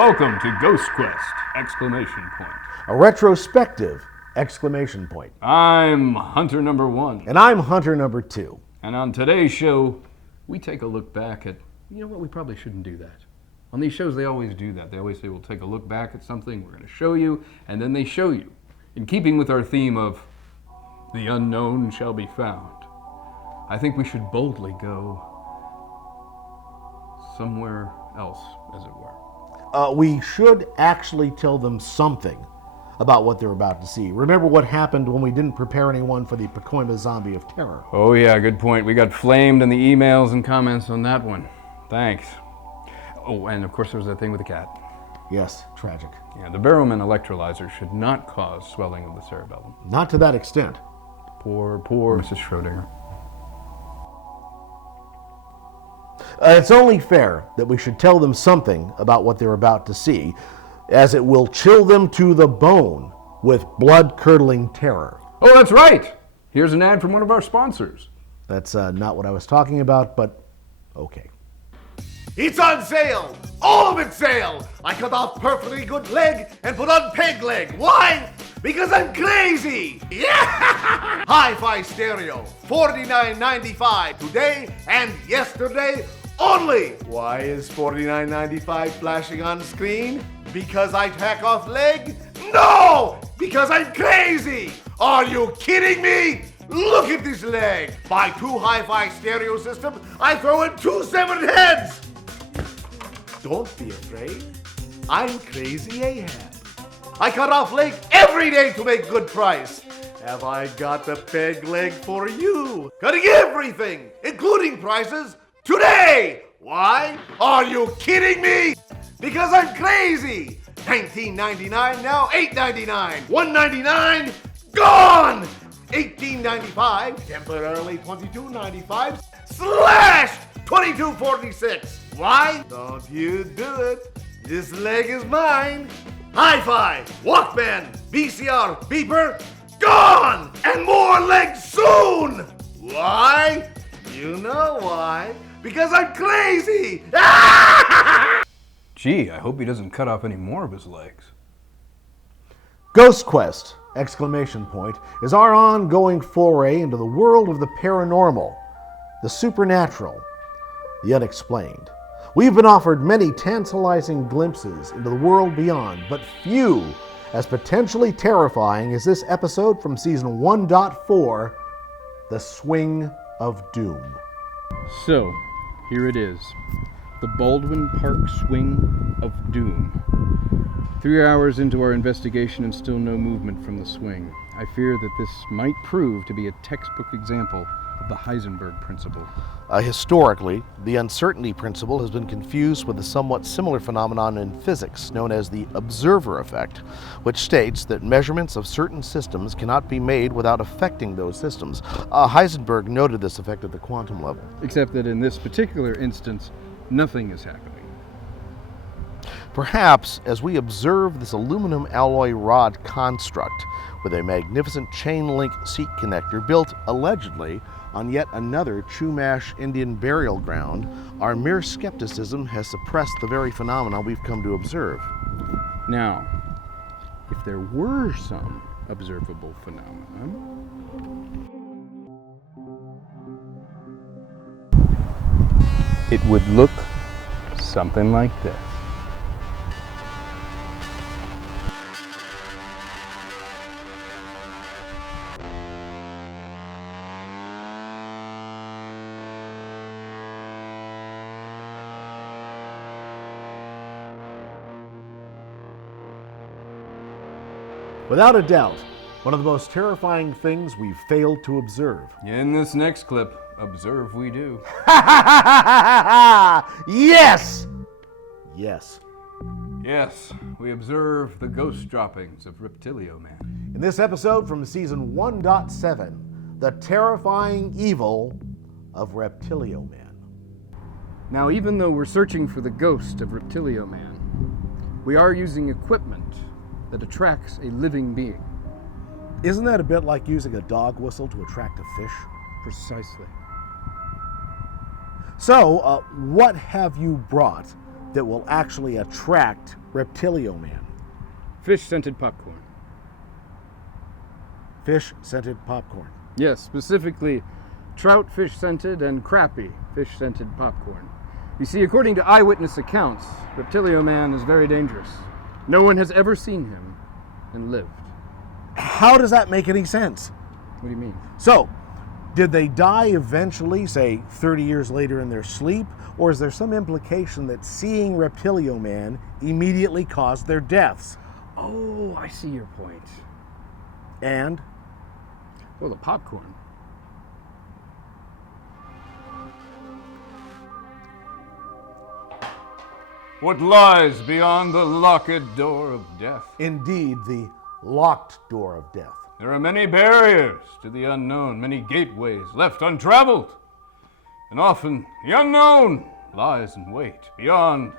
Welcome to Ghost Quest! Exclamation point. A retrospective! Exclamation point. I'm Hunter number 1. And I'm Hunter number 2. And on today's show, we take a look back at, you know what, we probably shouldn't do that. On these shows, they always do that. They always say, we'll take a look back at something, we're going to show you, and then they show you. In keeping with our theme of the unknown shall be found, I think we should boldly go somewhere else, as it were. We should actually tell them something about what they're about to see. Remember what happened when we didn't prepare anyone for the Pacoima zombie of terror. Oh yeah, good point. We got flamed in the emails and comments on that one. Thanks. Oh, and of course there was that thing with the cat. Yes, tragic. Yeah, the Barrowman electrolyzer should not cause swelling of the cerebellum. Not to that extent. Poor Mrs. Schrodinger. It's only fair that we should tell them something about what they're about to see, as it will chill them to the bone with blood-curdling terror. Oh, that's right! Here's an ad from one of our sponsors. That's not what I was talking about, but okay. It's on sale! All of it's sale! I cut off perfectly good leg and put on peg leg. Why? Because I'm crazy! Yeah! Hi-Fi stereo, $49.95 today and yesterday only. Why is $49.95 flashing on screen? Because I hack off leg? No! Because I'm crazy! Are you kidding me? Look at this leg! Buy 2 hi-fi stereo systems, I throw in 2 severed heads! Don't be afraid. I'm Crazy Ahab. I cut off leg every day to make good price. Have I got the peg leg for you? Cutting everything, including prices, today! Why? Are you kidding me? Because I'm crazy! $19.99 now, $8.99. $1.99, gone! $18.95, temporarily $22.95, slash $22.46. Why? Don't you do it. This leg is mine. Hi-Fi, Walkman, VCR, beeper, gone! And more legs soon! Why? You know why. Because I'm crazy! Gee, I hope he doesn't cut off any more of his legs. Ghost Quest! Exclamation point is our ongoing foray into the world of the paranormal, the supernatural, the unexplained. We've been offered many tantalizing glimpses into the world beyond, but few as potentially terrifying as this episode from season 1.4, The Swing of Doom. So, here it is. The Baldwin Park Swing of Doom. 3 hours into our investigation and still no movement from the swing. I fear that this might prove to be a textbook example of the Heisenberg principle. Historically, the uncertainty principle has been confused with a somewhat similar phenomenon in physics known as the observer effect, which states that measurements of certain systems cannot be made without affecting those systems. Heisenberg noted this effect at the quantum level. Except that in this particular instance, nothing is happening. Perhaps as we observe this aluminum alloy rod construct with a magnificent chain-link seat connector built allegedly on yet another Chumash Indian burial ground, our mere skepticism has suppressed the very phenomena we've come to observe. Now, if there were some observable phenomenon, it would look something like this. Without a doubt, one of the most terrifying things we've failed to observe. In this next clip, observe we do. Yes! Yes. Yes, we observe the ghost droppings of Reptilio Man. In this episode from season 1.7, the terrifying evil of Reptilio Man. Now, even though we're searching for the ghost of Reptilio Man, we are using equipment that attracts a living being. Isn't that a bit like using a dog whistle to attract a fish? Precisely. So, what have you brought that will actually attract Reptilio Man? Fish-scented popcorn. Fish-scented popcorn. Yes, specifically trout fish-scented and crappie fish-scented popcorn. You see, according to eyewitness accounts, Reptilio Man is very dangerous. No one has ever seen him and lived. How does that make any sense? What do you mean? So, did they die eventually, say 30 years later in their sleep? Or is there some implication that seeing Reptilio Man immediately caused their deaths? Oh, I see your point. And? Well, the popcorn. What lies beyond the locked door of death? Indeed, the locked door of death. There are many barriers to the unknown, many gateways left untraveled. And often the unknown lies in wait beyond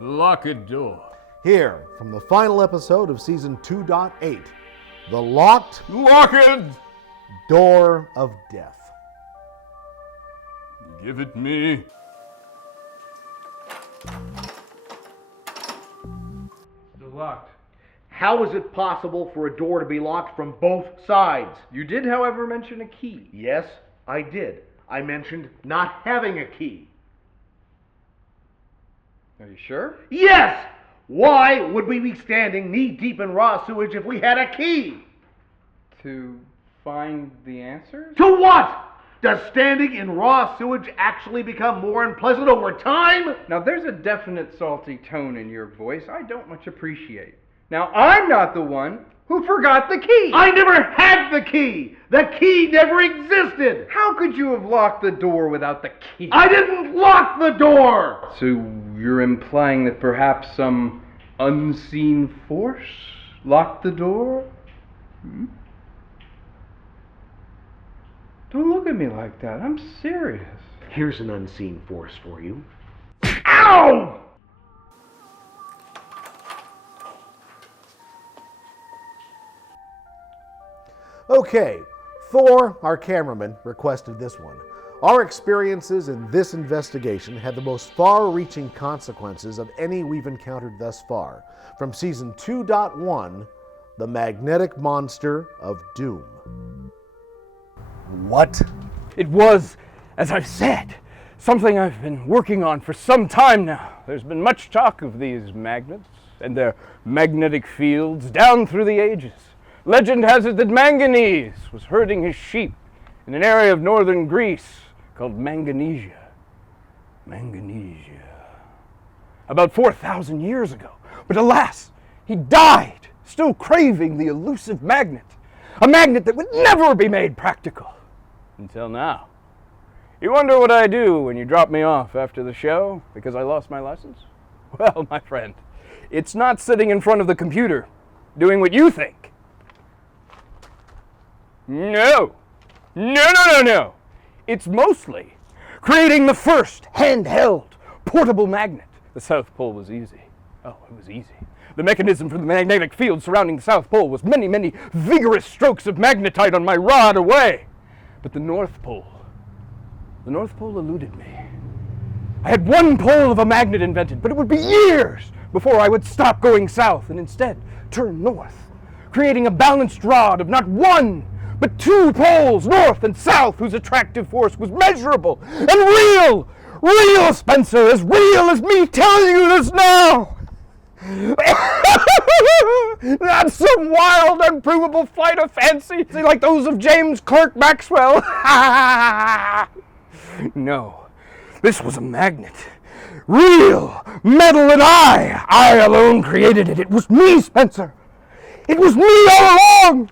the locked door. Here, from the final episode of Season 2.8, The Locked Door of Death. Give it me. Still locked. How is it possible for a door to be locked from both sides? You did, however, mention a key. Yes, I did. I mentioned not having a key. Are you sure? Yes! Why would we be standing knee-deep in raw sewage if we had a key? To find the answers? To what? Does standing in raw sewage actually become more unpleasant over time? Now, there's a definite salty tone in your voice I don't much appreciate. Now, I'm not the one who forgot the key. I never had the key! The key never existed! How could you have locked the door without the key? I didn't lock the door! So you're implying that perhaps some unseen force locked the door? Don't look at me like that. I'm serious. Here's an unseen force for you. Ow! Okay, Thor, our cameraman, requested this one. Our experiences in this investigation had the most far-reaching consequences of any we've encountered thus far. From Season 2.1, The Magnetic Monster of Doom. What? It was, as I've said, something I've been working on for some time now. There's been much talk of these magnets and their magnetic fields down through the ages. Legend has it that Manganese was herding his sheep in an area of northern Greece called Manganesia. About 4,000 years ago. But alas, he died, still craving the elusive magnet. A magnet that would never be made practical. Until now. You wonder what I do when you drop me off after the show because I lost my license? Well, my friend, it's not sitting in front of the computer doing what you think. No. It's mostly creating the first handheld portable magnet. The South Pole was easy. Oh, it was easy. The mechanism for the magnetic field surrounding the South Pole was many, many vigorous strokes of magnetite on my rod away. But the North Pole eluded me. I had one pole of a magnet invented, but it would be years before I would stop going south and instead turn north, creating a balanced rod of not one, but two poles, north and south, whose attractive force was measurable and real! Real, Spencer, as real as me telling you this now! Not some wild, unprovable flight of fancy like those of James Clerk Maxwell. No, this was a magnet. Real, metal, and I alone created it. It was me, Spencer. It was me all along.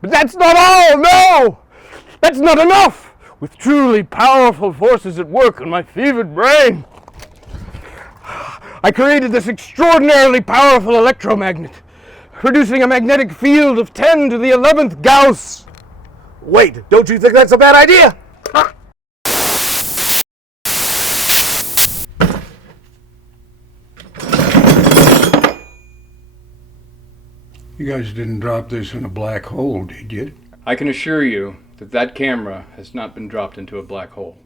But that's not all, no! That's not enough! With truly powerful forces at work on my fevered brain, I created this extraordinarily powerful electromagnet, producing a magnetic field of 10 to the 11th Gauss. Wait, don't you think that's a bad idea? You guys didn't drop this in a black hole, did you? I can assure you that that camera has not been dropped into a black hole.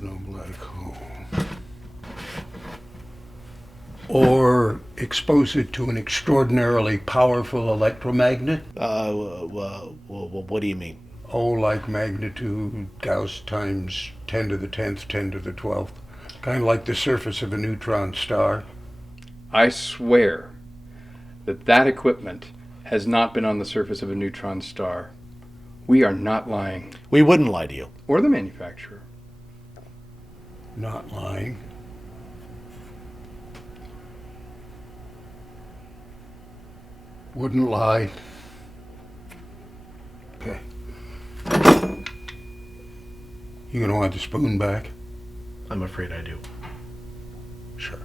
No black hole. Or expose it to an extraordinarily powerful electromagnet? What do you mean? Oh, like magnitude, Gauss times 10 to the 10th, 10 to the 12th. Kind of like the surface of a neutron star. I swear that equipment has not been on the surface of a neutron star. We are not lying. We wouldn't lie to you. Or the manufacturer. Not lying. Wouldn't lie. Okay. You gonna want the spoon back? I'm afraid I do. Sure.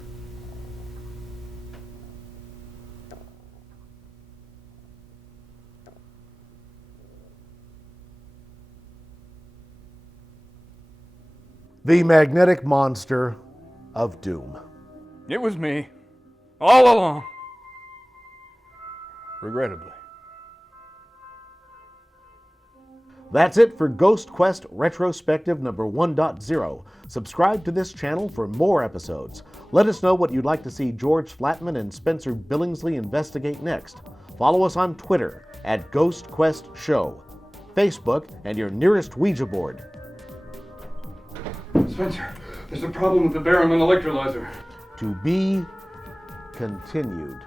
The magnetic monster of doom. It was me. All along. Regrettably. That's it for Ghost Quest Retrospective number 1.0. Subscribe to this channel for more episodes. Let us know what you'd like to see George Flatman and Spencer Billingsly investigate next. Follow us on Twitter at Ghost Quest Show, Facebook, and your nearest Ouija board. Spencer, there's a problem with the Barrowman electrolyzer. To be continued.